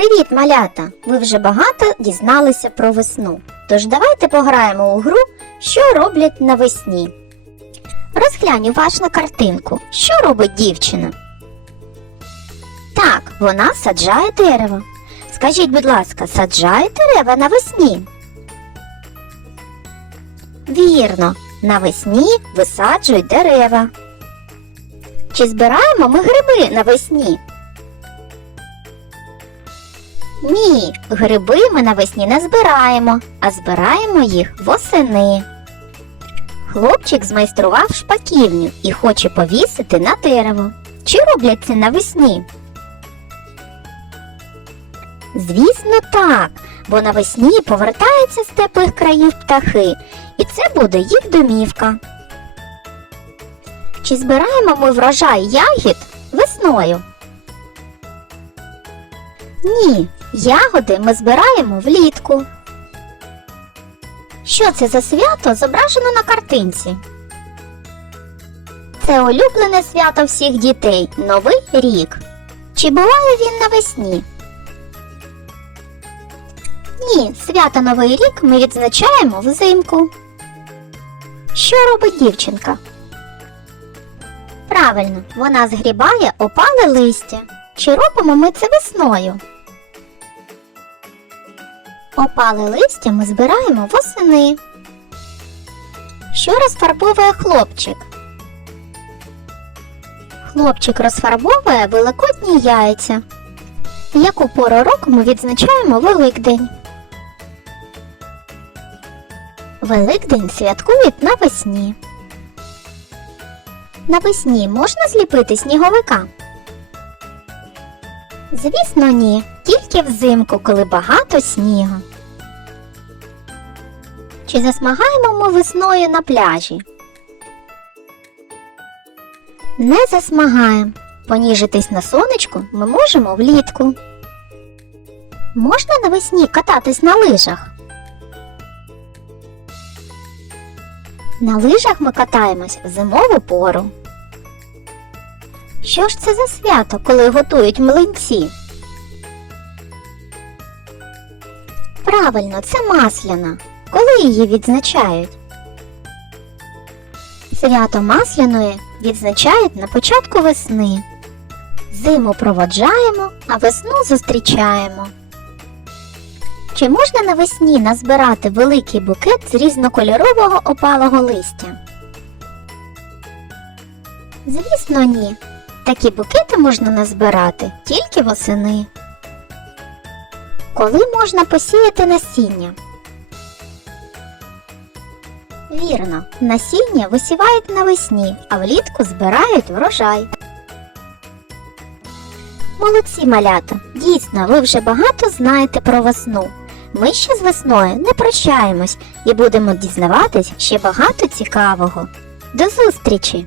Привіт, малята! Ви вже багато дізналися про весну. Тож давайте пограємо у гру, що роблять навесні. Розглянь уважно картинку. Що робить дівчина? Так, вона саджає дерево. Скажіть, будь ласка, саджає дерева навесні? Вірно, навесні висаджують дерева. Чи збираємо ми гриби навесні? Ні, гриби ми навесні не збираємо, а збираємо їх восени. Хлопчик змайстрував шпаківню і хоче повісити на дерево. Чи роблять це навесні? Звісно, так, бо навесні повертаються з теплих країв птахи, і це буде їх домівка. Чи збираємо ми врожай ягід весною? Ні, ягоди ми збираємо влітку. Що це за свято зображено на картинці? Це улюблене свято всіх дітей Новий рік. Чи буває він навесні? Ні, свято Новий рік ми відзначаємо взимку. Що робить дівчинка? Правильно, вона згрібає опале листя. Чи робимо ми це весною? Опале листя ми збираємо восени. Що розфарбовує хлопчик? Хлопчик розфарбовує великодні яйця. Яку пору року ми відзначаємо Великдень? Великдень святкують навесні. Навесні можна зліпити сніговика? Звісно, ні, тільки взимку, коли багато снігу. Чи засмагаємо ми весною на пляжі? Не засмагаємо. Поніжитись на сонечку ми можемо влітку. Можна навесні кататись на лижах? На лижах ми катаємось в зимову пору. Що ж це за свято, коли готують млинці? Правильно, це масляна. Коли її відзначають? Свято масляної відзначають на початку весни. Зиму проводжаємо, а весну зустрічаємо. Чи можна навесні назбирати великий букет з різнокольорового опалого листя? Звісно, ні. Такі букети можна назбирати тільки восени. Коли можна посіяти насіння? Вірно, насіння висівають навесні, а влітку збирають врожай. Молодці малята! Дійсно, ви вже багато знаєте про весну. Ми ще з весною не прощаємось і будемо дізнаватись ще багато цікавого. До зустрічі!